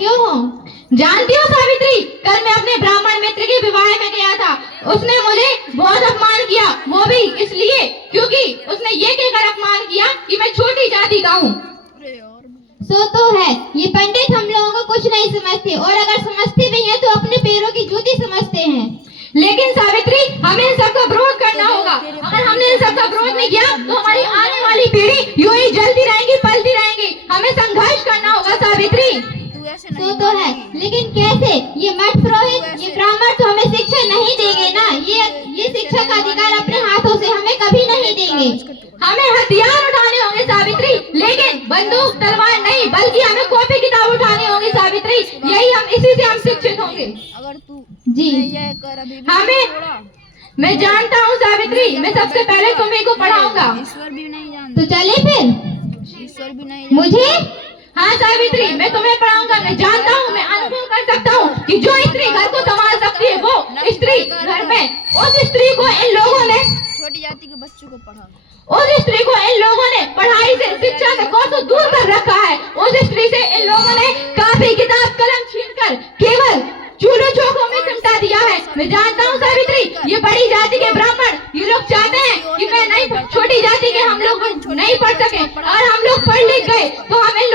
क्यों हो? जानती हो सावित्री, कल मैं अपने ब्राह्मण मित्र के विवाह में गया था। उसने मुझे बहुत अपमान किया, वो भी इसलिए क्योंकि उसने ये कहकर अपमान किया कि मैं छोटी जाति का हूँ। सो तो है, ये पंडित हम लोगों को कुछ नहीं समझते, और अगर समझते भी हैं तो अपने पैरों की जूती समझते हैं। लेकिन सावित्री, हमें इन सबका विरोध करना होगा। अगर हमने इन सबका विरोध नहीं किया तो हमारी आने वाली पीढ़ी यूं ही जलती रहेंगी, पलती रहेंगी। हमें संघर्ष करना होगा सावित्री। सो तो है, लेकिन कैसे? ये मठ पुरोहित, ये ब्राह्मण तो हमें शिक्षा नहीं देंगे ना। ये शिक्षा का अधिकार अपने हाथों से हमें कभी नहीं देंगे। हमें हथियार उठाने होंगे सावित्री, लेकिन बंदूक तलवार नहीं, बल्कि हमें कॉपी किताब उठाने होंगे सावित्री। यही हम, इसी से हम शिक्षित होंगे। अगर तू जी ये कर अभी भी हमें, मैं जानता हूँ सावित्री, मैं सबसे पहले तुम्ही को पढ़ाऊंगा। ईश्वर भी नहीं जानता, तो चले फिर। ईश्वर भी नहीं मुझे हाँ सावित्री, मैं तुम्हें पढ़ाऊंगा। मैं जानता हूँ, मैं अनुभव कर सकता हूँ कि जो स्त्री घर को संभाल सकती है वो स्त्री घर में, उस स्त्री को इन लोगों ने, छोटी जाति के बच्चों को पढ़ा, उस स्त्री को इन लोगों ने पढ़ाई से, शिक्षा से कोसों दूर कर रखा है। उस स्त्री से इन लोगों ने कापी किताब कलम छीनकर केवल चूल्हे चौकों में सिमटा दिया है। मैं जानता हूँ सावित्री, ये बड़ी जाति के ब्राह्मण, ये लोग चाहते हैं कि मैं नहीं, छोटी जाति के हम लोग नहीं पढ़ सके, और हम लोग पढ़ लिख गए तो हम इन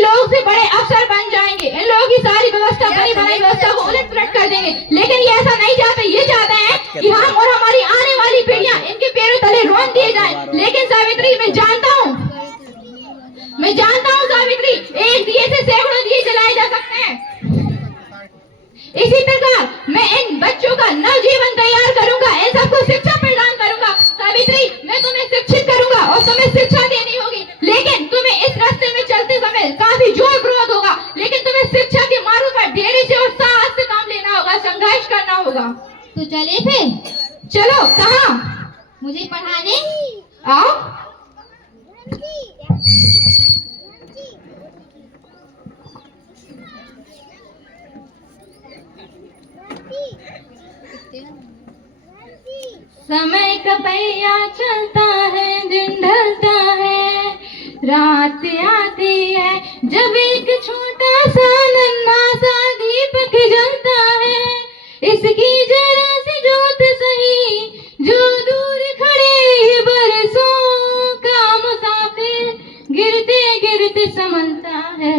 लोगों से बड़े अफसर बन जाएंगे। इन लोगों की सारी व्यवस्था, बड़ी बड़ी व्यवस्था को उलट पुलट कर देंगे। लेकिन ये ऐसा नहीं चाहते, ये चाहते हैं कि हम और हमारी आने वाली पीढ़ियां इनके पैरों तले रोन दिए जाएं। लेकिन सावित्री, मैं जानता हूँ सावित्री, एक दिए से सैकड़ों दिए जलाए जा सकते हैं। इसी प्रकार मैं इन बच्चों का नवजीवन तैयार करूंगा, इन सबको शिक्षा प्रदान करूंगा। सावित्री, मैं तुम्हें शिक्षित करूंगा और तुम्हें शिक्षा देनी होगी, लेकिन तुम्हें इस रास्ते में चलते समय काफी जोर विरोध होगा। लेकिन तुम्हें शिक्षा के मार्ग पर धैर्य से और साहस से काम लेना होगा, संघर्ष करना होगा। तो चले फिर। चलो, कहाँ? मुझे पढ़ाने आओ। समय का पहिया चलता है, दिन ढलता है, रात आती है, जब एक छोटा सा नन्हा सा दीपक जलता है। इसकी जरा सी जोत सही, जो दूर खड़े बरसों का मुसाफिर गिरते गिरते संभलता है।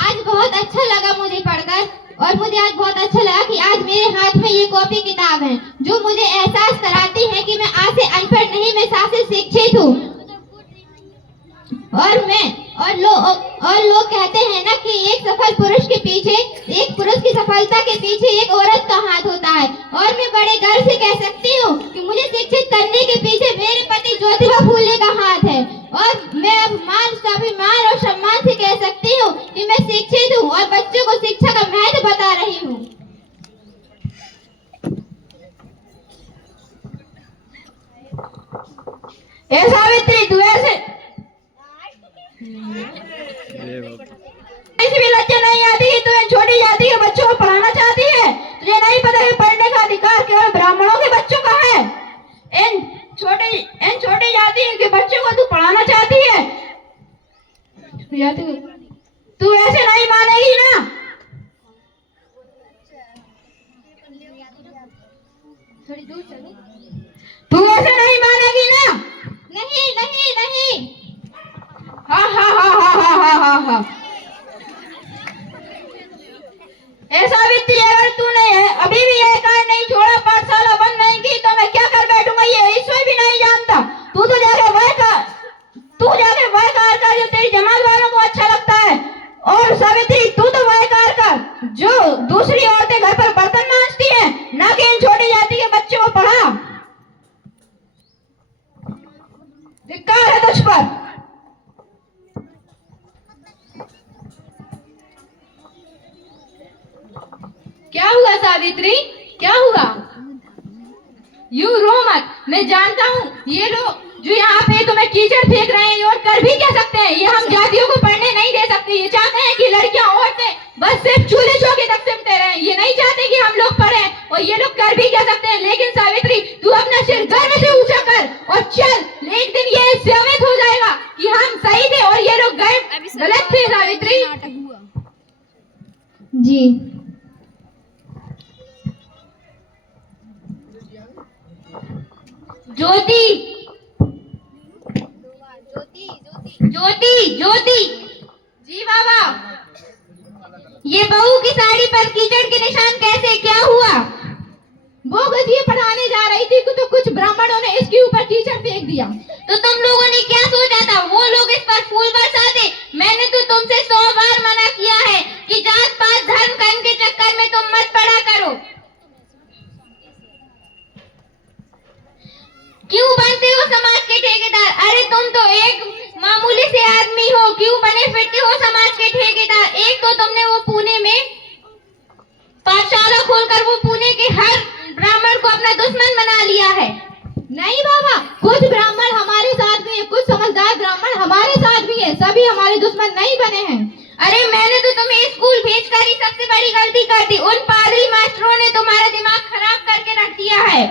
आज बहुत अच्छा लगा मुझे पढ़कर, और मुझे आज बहुत अच्छा लगा कि आज मेरे हाथ में ये कॉपी किताब है, जो मुझे एहसास कराती है कि मैं आज से अनपढ़ नहीं, मैं शास्त्र शिक्षित हूँ। और लोग कहते हैं ना कि एक सफल पुरुष के पीछे, एक पुरुष की सफलता के पीछे एक औरत का हाथ होता है। और मैं बड़े गर्व से कह सकती हूँ कि मुझे शिक्षित करने के पीछे मेरे पति ज्योतिबा फूले का हाथ है। और मैं स्वाभिमान और सम्मान से कह सकती हूँ कि मैं शिक्षित हूँ और बच्चों को शिक्षा का महत्व बता रही हूँ। सावित्री, तू ऐसे भी लज्जा नहीं आती कि तुम्हें छोटी जाति के बच्चों को पढ़ाना चाहती है? तुझे नहीं पता कि पढ़ने का अधिकार केवल ब्राह्मणों के बच्चों का है? इन छोटी जाति के बच्चों को तू पढ़ाना चाहती है? तू ऐसे नहीं मानेगी ना? थोड़ी दूर चलो। तू ऐसे नहीं मानेगी ना? नहीं नहीं नहीं। हा हा हा हा हा हा हा हा। ऐसा वित्तीय, अगर तूने अभी भी यह कार्य नहीं छोड़ा, पाठशाला बंद नहीं की, तो मैं क्या कर बैठूंगा ये ईश्वर भी नहीं जानता। तू जाके वह कार्य कर जो तेरी जमात वालों को अच्छा लगता है। और सावित्री, तू तो वह कार्य कर जो दूसरी औरतें घर पर बर्तन मांजती हैं, ना कि इन छोटी जाति के बच्चों को पढ़ा। धिक्कार है तुझ पर। क्या हुआ सावित्री, क्या हुआ? यूं रो मत, मैं जानता हूँ ये लोग जो यहाँ पे तुम्हें कीचड़ फेंक रहे हैं और कर भी क्या सकते हैं। ये हम जातियों को पढ़ने नहीं दे सकते। ये चाहते हैं कि लड़कियां औरतें बस सिर्फ चूल्हे चौके तक सिमटे रहें। ये नहीं चाहते कि हम लोग पढ़ें, और ये लोग कर भी क्या सकते हैं। लेकिन सावित्री, तू अपना सिर गर्व से ऊंचा कर और चल। एक दिन ये साबित हो जाएगा कि हम सही थे और ये ये लोग गए गलत थे सावित्री। नाटक हुआ। जी ज्योति ज्योति ज्योति जी बाबा। ये बहू की साड़ी पर कीचड़ के निशान कैसे, क्या हुआ? वो गजिए पढ़ाने जा रही थी तो कुछ ब्राह्मणों ने इसके ऊपर कीचड़ फेंक दिया। तो तुम लोगों ने क्या सोचा था? वो लोग इस पर फूल बरसा दे। मैंने तो तुमसे 100 बार मना किया है कि जात पात धर्म कर्म के चक्कर में तुम मत पड़ा करो। क्यों बनते हो समाज के ठेकेदार? अरे तुम तो एक मामूली से आदमी हो, क्यों बने फिरते हो समाज के ठेकेदार? एक तो तुमने वो पुणे में पाठशाला खोलकर वो पुणे के हर ब्राह्मण को अपना दुश्मन बना लिया है। नहीं बाबा, कुछ ब्राह्मण हमारे साथ भी है, कुछ समझदार ब्राह्मण हमारे साथ भी है, सभी हमारे दुश्मन नहीं बने हैं। अरे मैंने तो तुम्हें स्कूल भेजकर ही सबसे बड़ी गलती कर दी। उन पादरी मास्टरों ने तुम्हारा दिमाग खराब करके रख दिया है।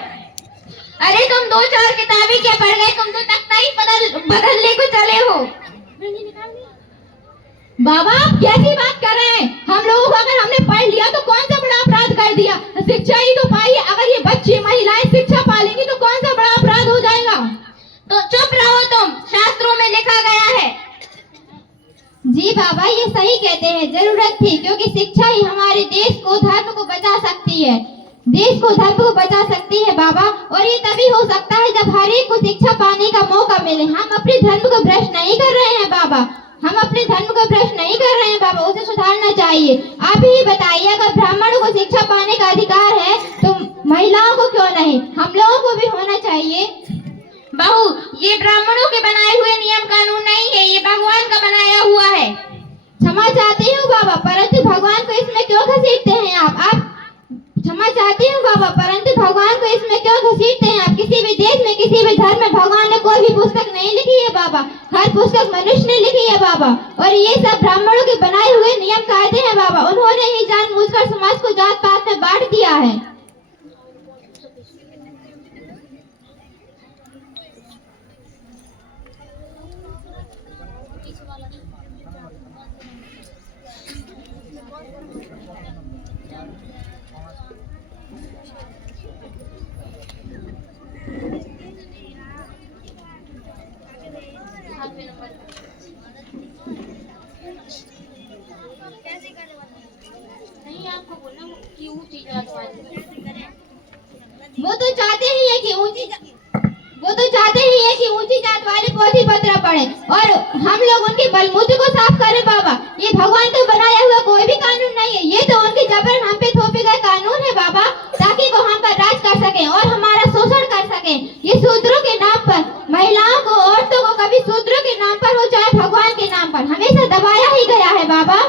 अरे तुम 2-4 किताबें क्या पढ़ गए, तुम तो तख्ता ही बदलने को चले हो। बाबा आप कैसी बात कर रहे हैं? हम लोगों को अगर हमने पढ़ लिया तो कौन सा बड़ा अपराध कर दिया? शिक्षा ही तो पाई है। अगर ये बच्चे महिलाएं शिक्षा पालेंगी तो कौन सा बड़ा अपराध हो जाएगा? तो चुप रहो तुम, शास्त्रों में लिखा गया है। जी बाबा ये सही कहते हैं, जरूरत थी, क्योंकि शिक्षा ही हमारे देश को धर्म को बचा सकती है। देश को धर्म को बचा सकती है बाबा, और ये तभी हो सकता है जब हर एक को शिक्षा पाने का मौका मिले। हम अपने धर्म को भ्रष्ट नहीं कर रहे हैं बाबा, हम अपने धर्म को भ्रष्ट नहीं कर रहे हैं बाबा, उसे सुधारना चाहिए। आप ही बताइए, अगर ब्राह्मणों को शिक्षा पाने का अधिकार है तो महिलाओं को क्यों नहीं? हम लोगों को भी होना चाहिए। बहू ये ब्राह्मणों के बनाए हुए नियम कानून नहीं है, ये भगवान का बनाया हुआ है। क्षमा चाहती हूँ बाबा, परंतु भगवान को इसमें क्यों घसीटते हैं आप? क्षमा चाहती हूँ बाबा, परंतु भगवान को इसमें क्यों घसीटते हैं आप? किसी भी देश में, किसी भी धर्म में भगवान ने कोई भी पुस्तक नहीं लिखी है बाबा, हर पुस्तक मनुष्य ने लिखी है बाबा। और ये सब ब्राह्मणों के बनाए हुए नियम कायदे हैं बाबा, उन्होंने ही जानबूझकर समाज को जात पात में बांट दिया है। नहीं आपको बोलना कि ऊंची जात वाले, वो तो चाहते ही है कि ऊंची जात वाले पोथी पत्र पढ़े और हम लोग उनके बलबूते को साफ करें बाबा। ये भगवान का बनाया हुआ कोई भी कानून नहीं है, ये तो उनके जबरन हम पे थोपे गए कानून है बाबा, ताकि वो हम पर राज कर सके और हमारा शोषण कर सके। ये शूद्रों के नाम पर, महिलाओं को, औरतों को कभी शूद्रों के नाम पर हो चाहे भगवान के नाम पर, हमेशा दबाया ही गया है बाबा।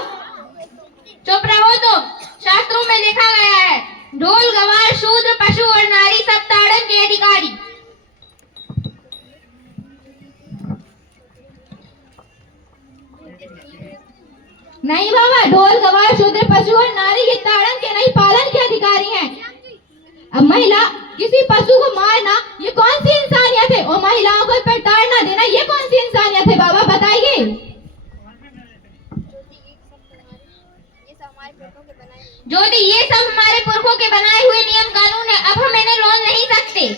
चुप रहो तुम, शास्त्रों में लिखा गया है, ढोल गवार शूद्र पशु और नारी सब ताड़न के अधिकारी। नहीं बाबा, ढोल गवार शूद्र पशु और नारी ये ताड़न के नहीं, पालन के अधिकारी हैं। अब महिला किसी पशु को मारना ये कौन सी इंसानियत है? और महिलाओं को पर ताड़ना देना ये कौन सी इंसानियत है बाबा, बताइए। ज्योति ये सब हमारे पुरखों के बनाए हुए नियम कानून है, अब हम इन्हें लौट नहीं सकते।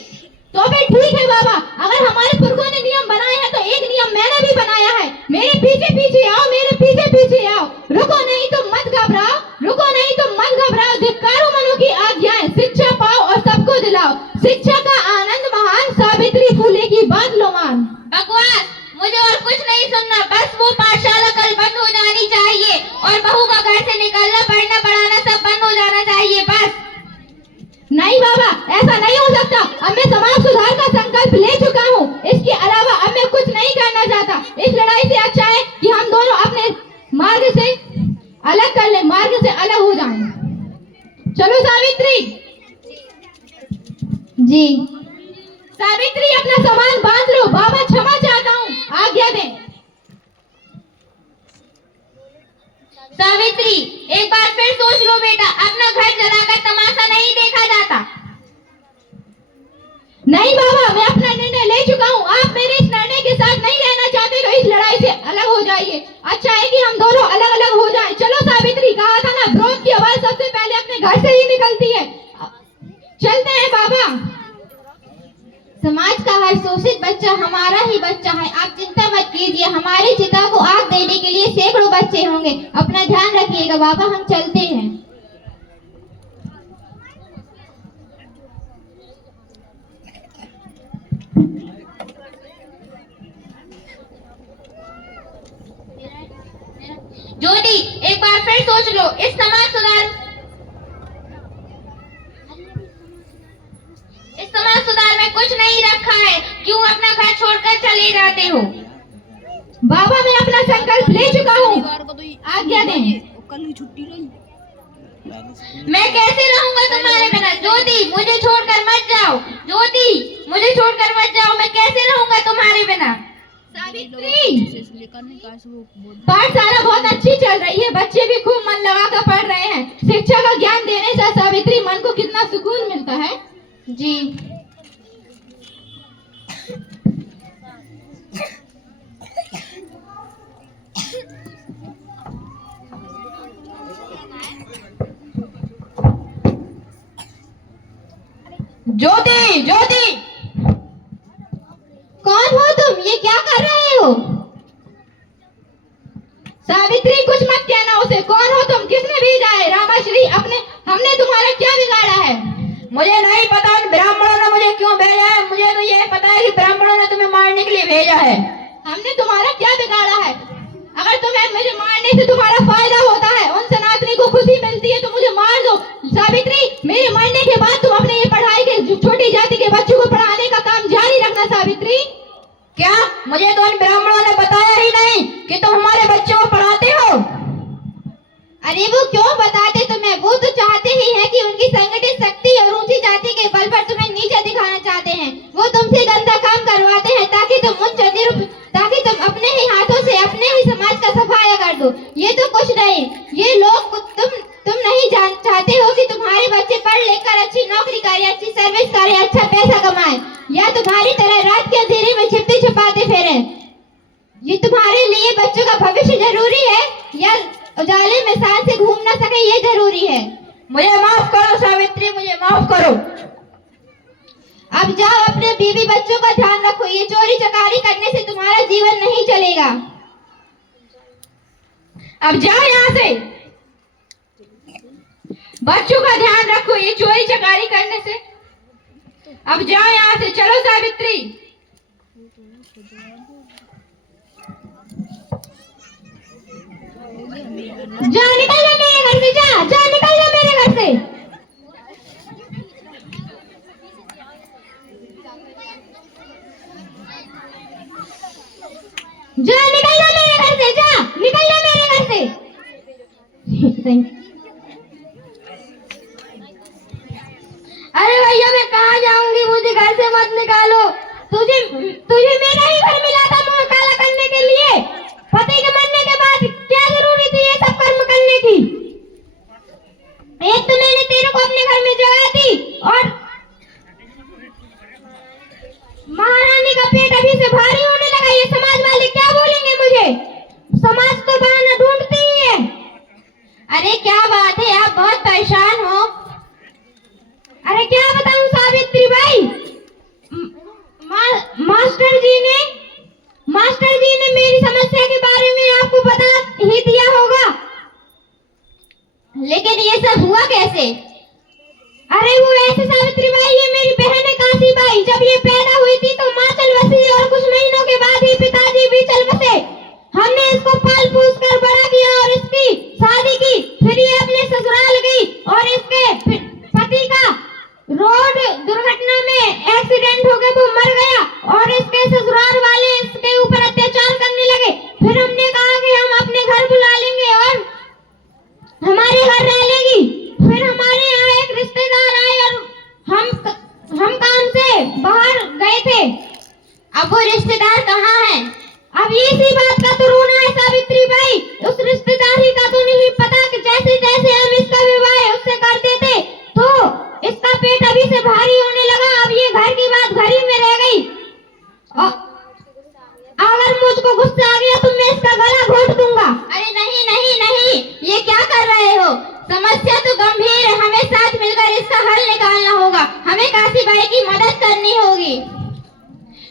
तो फिर ठीक है बाबा, अगर हमारे पुरखों ने नियम बनाए हैं तो एक नियम मैंने भी बनाया है। मेरे पीछे पीछे आओ, मेरे पीछे पीछे आओ, रुको नहीं तो मत घबराओ, रुको नहीं तो मत घबराओ। धिक्कारो मनु की आज्ञाएं, शिक्षा पाओ और सबको दिलाओ, शिक्षा का आनंद महान, सावित्री फूले की बात लो मान। बकवास, मुझे और कुछ नहीं सुनना, बस वो पाठशाला कल बंद हो जानी चाहिए और बहू का घर से निकलना, पढ़ना पढ़ाना सब बंद हो जाना चाहिए बस। नहीं बाबा, ऐसा नहीं हो सकता। अब मैं समाज सुधार का संकल्प ले चुका हूँ, इसके अलावा अब मैं कुछ नहीं करना चाहता। इस लड़ाई से अच्छा है कि हम दोनों अपने मार्ग से अलग कर ले, मार्ग से अलग हो जाएं। चलो सावित्री जी। सावित्री अपना सामान बांध लो, बाबा क्षमा चाहता हूँ, आज्ञा दें। सावित्री एक बार फिर सोच लो बेटा, अपना घर जलाकर तमाशा नहीं देखा जाता। नहीं बाबा, मैं अपना निर्णय ले चुका हूँ। आप मेरे इस निर्णय के साथ नहीं रहना चाहते तो इस लड़ाई से अलग हो जाइए। अच्छा है कि हम दोनों अलग अलग हो जाएं। चलो सावित्री, कहा था ना, विरोध की आवाज सबसे पहले अपने घर से ही निकलती है। चलते हैं बाबा। समाज का हर शोषित बच्चा हमारा ही बच्चा है। आप चिंता मत कीजिए, हमारी चिता को आग देने के लिए सैकड़ों बच्चे होंगे। अपना ध्यान रखिएगा बाबा, हम चलते हैं। ज्योति, एक बार फिर सोच लो। इस समाज सुधार में कुछ नहीं रखा है, क्यों अपना घर छोड़कर चले जाते हो? बाबा, मैं अपना संकल्प ले चुका हूँ, शनिवार को तो आज्ञा दें। कल की छुट्टी रही। मैं कैसे रहूंगा तुम्हारे बिना? ज्योति, मुझे छोड़कर मत जाओ। ज्योति, मुझे छोड़कर मत जाओ। मैं कैसे रहूंगा तुम्हारे बिना? पाठशाला बहुत अच्छी चल रही है, बच्चे भी खूब मन लगाकर पढ़ रहे हैं। शिक्षा का ज्ञान देने से सावित्री, मन को कितना सुकून मिलता है। जी ज्योति, ज्योति, कौन हो तुम? ये क्या कर रहे हो? सावित्री, कुछ मत कहना उसे। कौन हो तुम? किसने भेजा है? रामाश्री, हमने तुम्हारा क्या बिगाड़ा है? मुझे नहीं पता ब्राह्मणों ने मुझे क्यों भेजा है। मुझे तो यह पता है कि ब्राह्मणों ने तुम्हें मारने के लिए भेजा है। हमने तुम्हारा क्या बिगाड़ा है? अगर तुम्हें मुझे मारने से तुम्हारा फायदा होता है, उन सनातनी को खुशी मिलती है, तो मुझे मार दो। सावित्री, मेरे मरने के बाद तुम अपने ये पढ़ाई के छोटी जाति के बच्चों को पढ़ाने का काम जारी रखना। सावित्री, क्या मुझे तो उन ब्राह्मणों ने बताया ही नहीं कि तुम हमारे बच्चों को पढ़ाते हो? अरे वो क्यों बताते तुम्हें? वो तो चाहते ही हैं कि उनकी संगठित शक्ति और ऊंची जाति के बल पर तुम्हें नीचा दिखाना चाहते हैं। वो तुमसे गंदा काम करवाते हैं ताकि तुम अपने ही हाथों से अपने ही समाज का सफाया कर दो। ये तो कुछ नहीं, ये लोग तुम नहीं चाहते हो कि तुम्हारे बच्चे पढ़ लिख कर अच्छी नौकरी करें, अच्छी सर्विस करें, अच्छा पैसा कमाएं, या तुम्हारी तरह रात के अंधेरे में छिपते छुपाते फिरे। ये तुम्हारे लिए बच्चों का भविष्य जरूरी है या उजाले में साथ से घूम ना सके ये जरूरी है? मुझे माफ करो सावित्री, मुझे माफ करो। अब जाओ, अपने बीवी बच्चों का ध्यान रखो। ये चोरी चकारी करने से तुम्हारा जीवन नहीं चलेगा। अब जाओ यहाँ से। बच्चों का ध्यान रखो, ये चोरी चकारी करने से। अब जाओ यहाँ से। चलो सावित्री। जा, निकल जा मेरे घर से। जा निकल जा मेरे घर से। जा, निकल जा मेरे घर से। जा, निकल जा मेरे घर से। अरे भैया, मैं कहाँ जाऊंगी? मुझे घर से मत निकालो। तुझे मेरा ही घर मिला था मुंह काला करने के लिए। पति के मरने के बाद क्या जरूरी थी ये सब कर्म करने की? एक तो मैंने तेरे को अपने घर में जगह दी, और महारानी का पेट अभी से भारी होने लगा। ये समाज वाले क्या बोलेंगे मुझे? समाज तो बहाना ढूंढती ही है। अरे क्या बात है, आप बहुत परेशान हो। अरे क्या बताऊं सावित्री भाई, मास्टर जी ने मेरी समस्या के बारे में आपको बता ही दिया होगा, लेकिन ये सब हुआ कैसे? अरे वो ऐसे सावित्री भाई, ये मेरी बहन है काशी बाई। जब ये पैदा हुई थी तो माँ चल बसी, और कुछ महीनों के बाद ही पिताजी भी चल बसे। हमने इसको पाल पोस कर बड़ा किया और इसकी शादी की। फिर ये अपने ससुराल गई और इसके पति का रोड दुर्घटना में एक्सीडेंट हो गया, वो मर गया, और इसके ससुराल वाले इसके ऊपर अत्याचार करने लगे। फिर हमने कहा कि हम अपने घर बुला लेंगे और हमारे घर रह लेगी। फिर हमारे यहाँ एक रिश्तेदार आए और हम काम से बाहर गए थे। अब वो रिश्तेदार कहाँ है? अब इसी बात का तो रोना है सावित्री भाई। उस समस्या तो गंभीर है, हमें साथ मिलकर इसका हल निकालना होगा। हमें काशी बाई की मदद करनी होगी।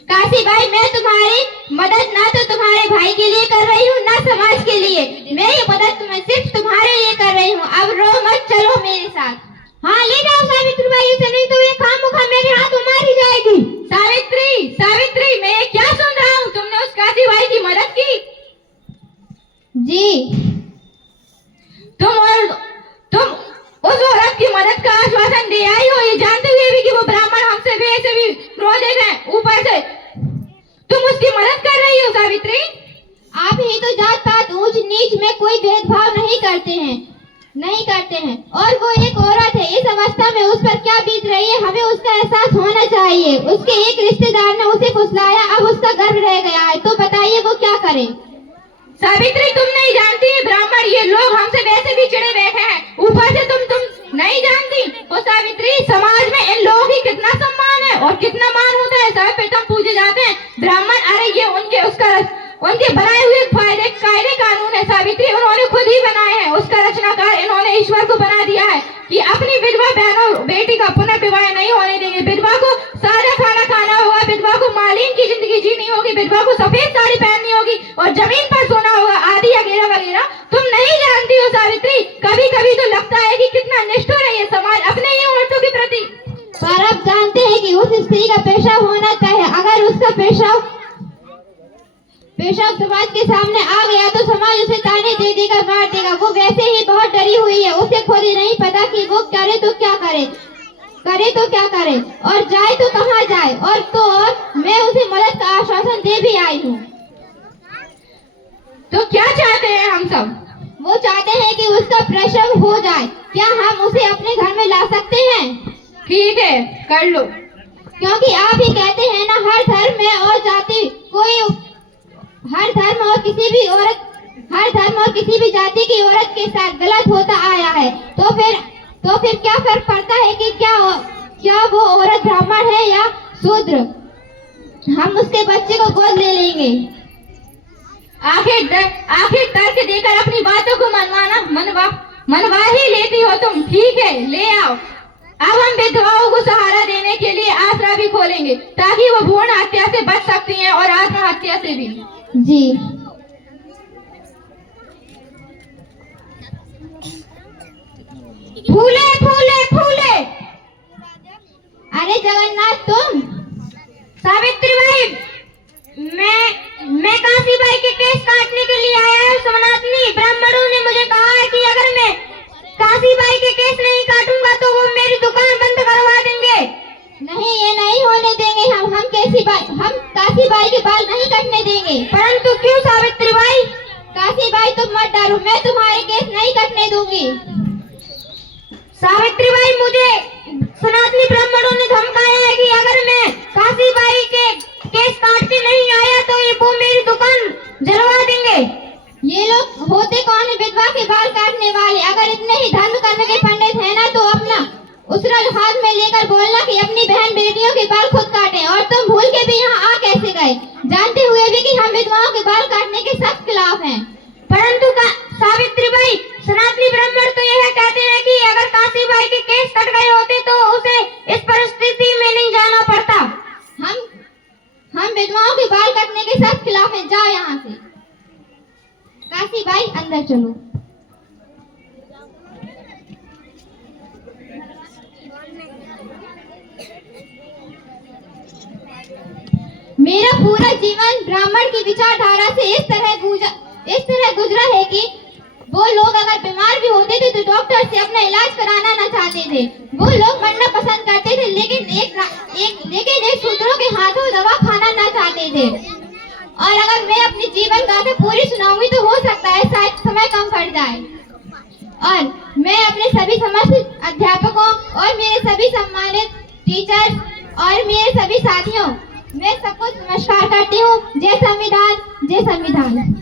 काशी बाई, मैं तुम्हारी मदद ना तो तुम्हारे भाई के लिए कर रही हूँ, ना समाज के लिए। मैं ये मदद सिर्फ तुम्हारे लिए कर रही हूँ। अब रो मत, चलो मेरे साथ। हाँ ले जाओ सावित्री बाई उसे, नहीं तो ये खामोखा मेरे हाथ मार ही जाएगी। सावित्री, सावित्री, मैं ये क्या सुन रहा हूँ? तुमने उस काशी बाई की मदद की? जी। तुम उस औरत की मदद का आश्वासन दे आई हो, ये जानते हुए भी कि वो ब्राह्मण हमसे भी ऐसे भी क्रोधित हैं, ऊपर से तुम उसकी मदद कर रही हो। सावित्री, आप ही तो जात पात ऊंच नीच में कोई भेदभाव नहीं करते हैं। और वो एक औरत है, इस अवस्था में उस पर क्या बीत रही है हमें उसका एहसास होना चाहिए। उसके एक रिश्तेदार ने उसे फुसलाया, अब उसका गर्भ रह गया है, तो बताइए वो क्या करे। सावित्री, तुम नहीं जानती है, ब्राह्मण ये लोग हमसे वैसे भी चिढ़े बैठे हैं, ऊपर से तुम नहीं जानती। और सावित्री, समाज में इन लोगों की कितना सम्मान है और कितना मान होता है, सर्वप्रथम पूजे जाते हैं ब्राह्मण। अरे ये उनके बनाए हुए कायदे कानून है सावित्री, उन्होंने खुद ही बनाए हैं। उसका रचनाकार इन्होंने ईश्वर को बना दिया है कि अपनी विधवा बहनों बेटी का पुनर्विवाह नहीं होने देंगे। विधवा को सादा खाना खाना होगा, विधवा को मालिन की जिंदगी जीनी होगी, विधवा को सफेद साड़ी पहननी होगी और जमीन पर सोना होगा, आदि वगैरह वगैरह। तुम नहीं जानती हो सावित्री, कभी कभी तो लगता है कि कितना निष्ठुर है ये समाज अपने ही औरतों के प्रति। पर आप जानते हैं कि उस स्त्री का पेशाब होना चाहिए। अगर उसका पेशाब समाज के सामने आ गया तो समाज उसे ताने दे देगा, मार देगा। वो वैसे ही बहुत डरी हुई है, उसे खुद ही नहीं पता कि वो करे तो क्या करे और जाए तो कहाँ जाए। और मैं उसे मदद का आश्वासन दे भी आई हूँ। तो क्या चाहते हैं हम सब? वो चाहते हैं कि उसका प्रसव हो जाए। क्या हम उसे अपने घर में ला सकते हैं? ठीक है, कर लो। क्योंकि आप ही कहते हैं ना, हर धर्म में और जाति हर धर्म और किसी भी जाति की औरत के साथ गलत होता आया है। तो फिर क्या फर्क पड़ता है कि क्या वो औरत ब्राह्मण है या शूद्र? हम उसके बच्चे को गोद ले लेंगे। आखिर तर्क देकर अपनी बातों को मनवा ही लेती हो तुम। ठीक है, ले आओ। अब हम विधवाओं को सहारा देने के लिए आसरा भी खोलेंगे ताकि वो भ्रूण हत्या से बच सकती हैं और आत्महत्या से भी। जी। फूले फूले फूले। अरे जगन्नाथ, तुम? सावित्री बाई, मैं काशी बाई के केस काटने के लिए आया हूँ। सनातनी ब्राह्मणों ने मुझे कहा है कि अगर मैं काशी बाई के केस नहीं काटूंगा तो वो मेरी दुकान बंद करवा देंगे। नहीं, ये नहीं होने देंगे। हम काशी बाई के बाल नहीं कटने देंगे। परंतु क्यों सावित्री बाई? काशी बाई, तुम मत डरो, मैं तुम्हारे केस नहीं कटने दूंगी। सावित्री बाई, मुझे सनातनी ब्राह्मणों ने धमकाया है कि अगर मैं काशी बाई के केस काटते नहीं आया तो ये वो मेरी दुकान जलवा देंगे। ये लोग होते कौन है विधवा के बाल काटने वाले? अगर इतने ही धर्म कर्म के पंडित है ना तो अपना उसरल हाथ में लेकर बोलना कि अपनी बहन बेटियों के बाल खुद काटें। और तुम भूल के भी यहाँ आ कैसे गए, जानते हुए भी कि हम विधवाओं के बाल काटने के सख्त खिलाफ हैं। परंतु सावित्री बाई, सनातनी ब्राह्मण तो यह कहते हैं कि अगर काशी बाई के केस कट गए होते तो उसे इस परिस्थिति में नहीं जाना पड़ता। हम विधवाओं के बाल काटने के सख्त खिलाफ हैं। जाओ यहाँ से। काशी बाई, अंदर चलो। मेरा पूरा जीवन ब्राह्मण की विचारधारा से इस तरह गुजरा है कि वो लोग अगर बीमार भी होते थे तो डॉक्टर से अपना इलाज कराना न चाहते थे। वो लोग मरना पसंद करते थे, लेकिन एक शूद्रों के हाथों दवा खाना न चाहते थे। और अगर मैं अपनी जीवन गाथा पूरी सुनाऊंगी तो हो सकता है शायद समय कम पड़ जाए। और मैं अपने सभी समस्त अध्यापकों और मेरे सभी सम्मानित टीचर्स और मेरे सभी साथियों, मैं सबको नमस्कार करती हूँ। जय संविधान, जय संविधान।